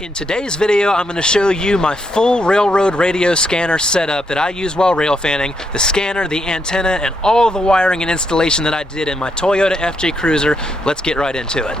In today's video, I'm going to show you my full railroad radio scanner setup that I use while rail fanning, the scanner, the antenna, and all of the wiring and installation that I did in my Toyota FJ Cruiser. Let's get right into it.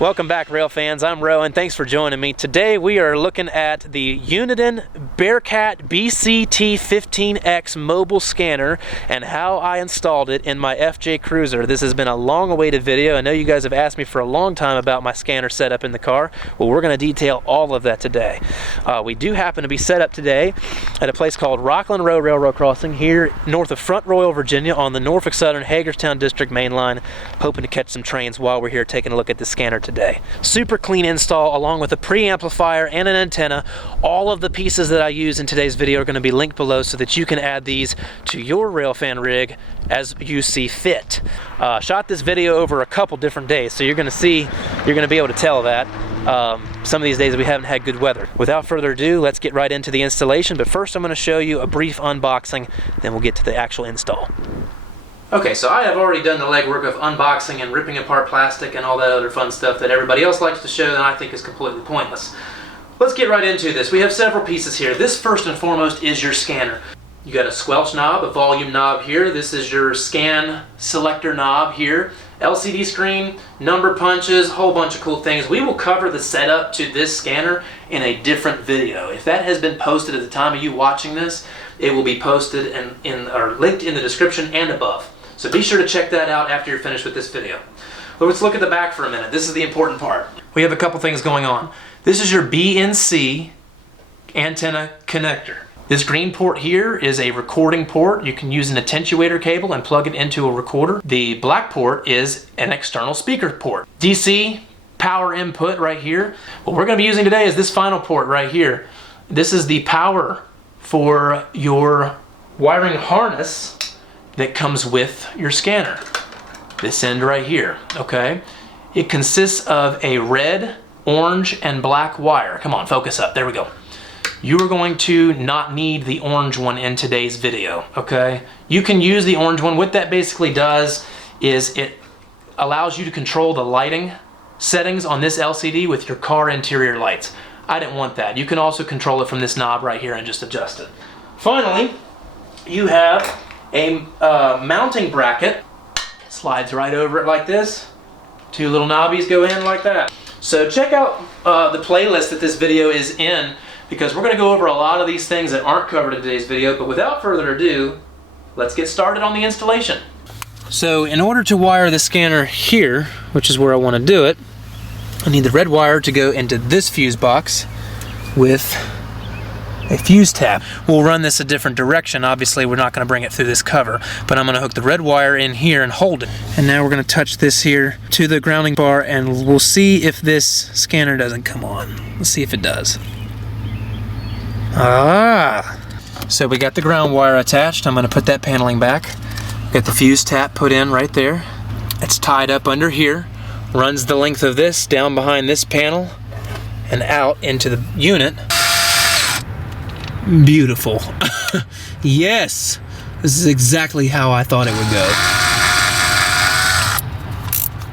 Welcome back, rail fans. I'm Rowan. Thanks for joining me. Today we are looking at the Uniden Bearcat BCT15X mobile scanner and how I installed it in my FJ Cruiser. This has been a long-awaited video. I know you guys have asked me for a long time about my scanner setup in the car. Well, we're going to detail all of that today. We do happen to be set up today at a place called Rockland Road Railroad Crossing here north of Front Royal, Virginia on the Norfolk Southern Hagerstown District main line, hoping to catch some trains while we're here taking a look at the scanner today. Super clean install along with a pre-amplifier and an antenna. All of the pieces that I use in today's video are going to be linked below so that you can add these to your Railfan rig as you see fit. Shot this video over a couple different days, so you're going to be able to tell that. Some of these days we haven't had good weather. Without further ado, let's get right into the installation, but first I'm going to show you a brief unboxing, then we'll get to the actual install. Okay, so I have already done the legwork of unboxing and ripping apart plastic and all that other fun stuff that everybody else likes to show that I think is completely pointless. Let's get right into this. We have several pieces here. This first and foremost is your scanner. You got a squelch knob, a volume knob here. This is your scan selector knob here. LCD screen, number punches, whole bunch of cool things. We will cover the setup to this scanner in a different video. If that has been posted at the time of you watching this, it will be posted or linked in the description and above. So be sure to check that out after you're finished with this video. But let's look at the back for a minute. This is the important part. We have a couple things going on. This is your BNC antenna connector. This green port here is a recording port. You can use an attenuator cable and plug it into a recorder. The black port is an external speaker port. DC power input right here. What we're going to be using today is this final port right here. This is the power for your wiring harness that comes with your scanner. This end right here, okay? It consists of a red, orange, and black wire. Come on, focus up, there we go. You are going to not need the orange one in today's video, okay? You can use the orange one. What that basically does is it allows you to control the lighting settings on this LCD with your car interior lights. I didn't want that. You can also control it from this knob right here and just adjust it. Finally, you have a mounting bracket. Slides right over it like this. Two little knobbies go in like that. So check out the playlist that this video is in, because we're going to go over a lot of these things that aren't covered in today's video. But without further ado, let's get started on the installation. So in order to wire the scanner here, which is where I want to do it, I need the red wire to go into this fuse box with a fuse tab. We'll run this a different direction. Obviously we're not going to bring it through this cover, but I'm going to hook the red wire in here and hold it. And now we're going to touch this here to the grounding bar, and we'll see if this scanner doesn't come on. Let's see if it does. So we got the ground wire attached. I'm going to put that paneling back. Got the fuse tap put in right there. It's tied up under here. Runs the length of this down behind this panel and out into the unit. Beautiful. Yes, this is exactly how I thought it would go.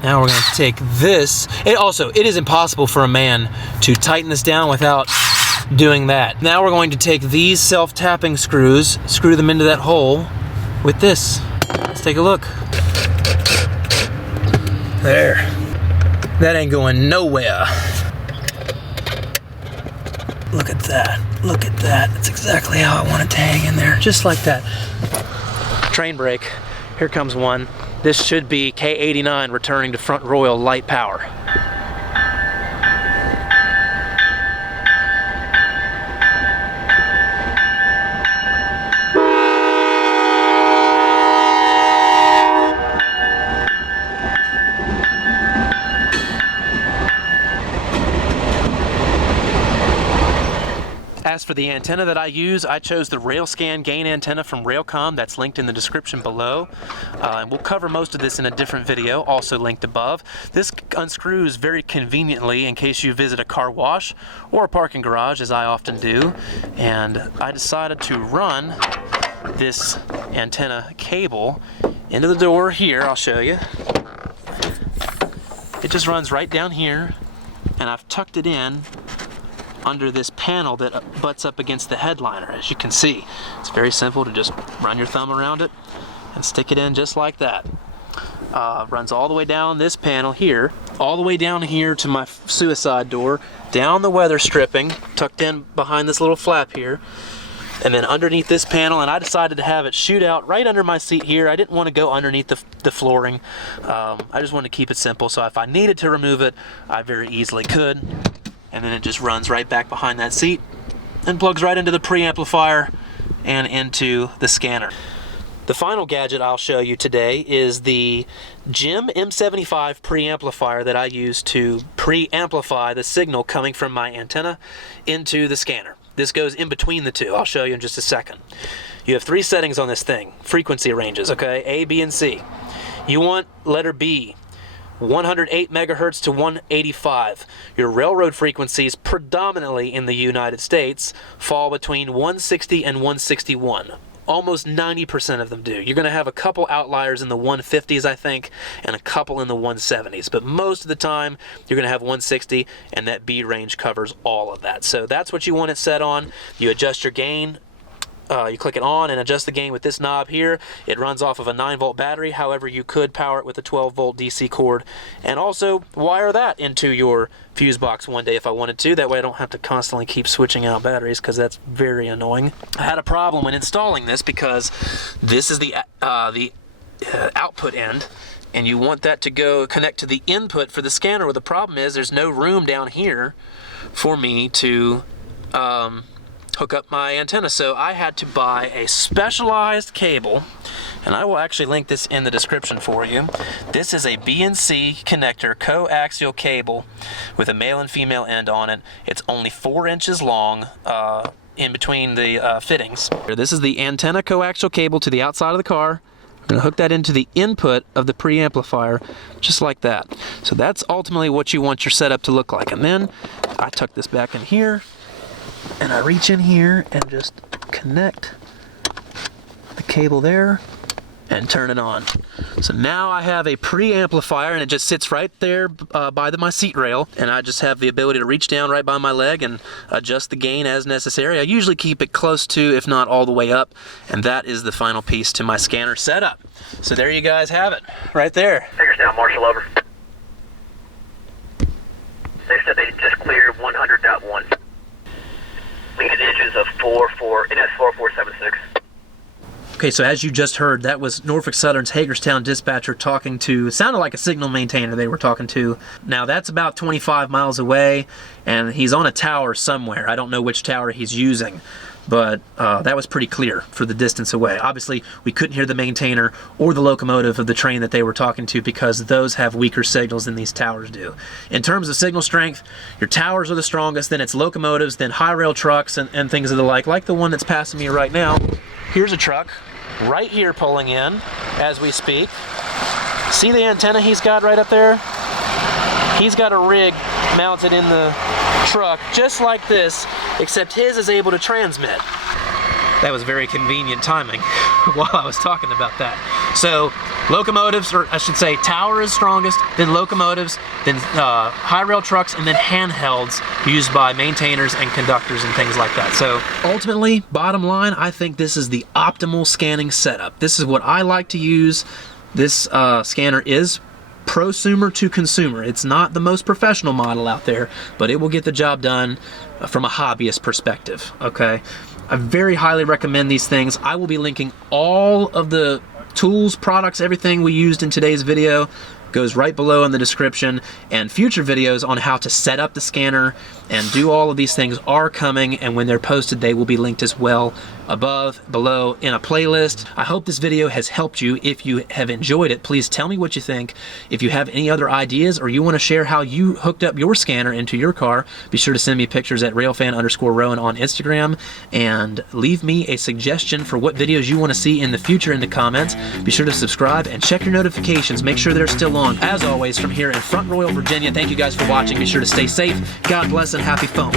Now we're going to take this. It is impossible for a man to tighten this down without doing that. Now we're going to take these self-tapping screws, screw them into that hole with this. Let's take a look. There. That ain't going nowhere. Look at that. Look at that. That's exactly how I want it to hang in there. Just like that. Train brake. Here comes one. This should be K89 returning to Front Royal light power. As for the antenna that I use, I chose the RailScan gain antenna from Railcom. That's linked in the description below. And we'll cover most of this in a different video, also linked above. This unscrews very conveniently in case you visit a car wash or a parking garage, as I often do. And I decided to run this antenna cable into the door here. I'll show you. It just runs right down here, and I've tucked it in under this panel that butts up against the headliner. As you can see, it's very simple to just run your thumb around it and stick it in just like that. Runs all the way down this panel here, all the way down here to my suicide door, down the weather stripping, tucked in behind this little flap here, and then underneath this panel. And I decided to have it shoot out right under my seat here. I didn't want to go underneath the flooring. I just wanted to keep it simple, so if I needed to remove it, I very easily could. And then it just runs right back behind that seat and plugs right into the preamplifier and into the scanner. The final gadget I'll show you today is the M75 Preamplifier that I use to preamplify the signal coming from my antenna into the scanner. This goes in between the two. I'll show you in just a second. You have 3 settings on this thing, frequency ranges, okay? A, B, and C. You want letter B, 108 megahertz to 185. Your railroad frequencies, predominantly in the United States, fall between 160 and 161. Almost 90% of them do. You're going to have a couple outliers in the 150s, I think, and a couple in the 170s. But most of the time, you're going to have 160, and that B range covers all of that. So that's what you want it set on. You adjust your gain. You click it on and adjust the gain with this knob here. It runs off of a 9-volt battery. However, you could power it with a 12-volt DC cord, and also wire that into your fuse box one day if I wanted to. That way I don't have to constantly keep switching out batteries, because that's very annoying. I had a problem when installing this because this is the output end, and you want that to go connect to the input for the scanner. Well, the problem is there's no room down here for me to hook up my antenna, so I had to buy a specialized cable, and I will actually link this in the description for you. This is a BNC connector coaxial cable with a male and female end on it. It's only 4 inches long in between the fittings. This is the antenna coaxial cable to the outside of the car. I'm going to hook that into the input of the preamplifier just like that. So that's ultimately what you want your setup to look like. And then I tuck this back in here, and I reach in here and just connect the cable there and turn it on. So now I have a preamplifier, and it just sits right there by my seat rail, and I just have the ability to reach down right by my leg and adjust the gain as necessary. I usually keep it close to, if not all the way up, and that is the final piece to my scanner setup. So there you guys have it, right there. Figures down, Marshall, over. They said they just cleared 100.1. Leading edges of 44, and that's 4476. Okay, so as you just heard, that was Norfolk Southern's Hagerstown dispatcher talking to, it sounded like a signal maintainer they were talking to. Now that's about 25 miles away, and he's on a tower somewhere. I don't know which tower he's using, but that was pretty clear for the distance away. Obviously, we couldn't hear the maintainer or the locomotive of the train that they were talking to, because those have weaker signals than these towers do. In terms of signal strength, your towers are the strongest, then it's locomotives, then high rail trucks and things of the like the one that's passing me right now. Here's a truck right here pulling in as we speak. See the antenna he's got right up there? He's got a rig mounted in the truck just like this, except his is able to transmit. That was very convenient timing while I was talking about that. So locomotives, or I should say tower is strongest, then locomotives, then high rail trucks, and then handhelds used by maintainers and conductors and things like that. So ultimately, bottom line, I think this is the optimal scanning setup. This is what I like to use. This scanner is prosumer to consumer. It's not the most professional model out there, but it will get the job done from a hobbyist perspective, okay? I very highly recommend these things. I will be linking all of the tools, products, everything we used in today's video goes right below in the description, and future videos on how to set up the scanner and do all of these things are coming, and when they're posted they will be linked as well above, below, in a playlist. I hope this video has helped you. If you have enjoyed it, please tell me what you think. If you have any other ideas or you want to share how you hooked up your scanner into your car, be sure to send me pictures at Railfan_Rowan on Instagram, and leave me a suggestion for what videos you want to see in the future in the comments. Be sure to subscribe and check your notifications. Make sure they're still on. As always, from here in Front Royal, Virginia, thank you guys for watching. Be sure to stay safe. God bless and happy phone.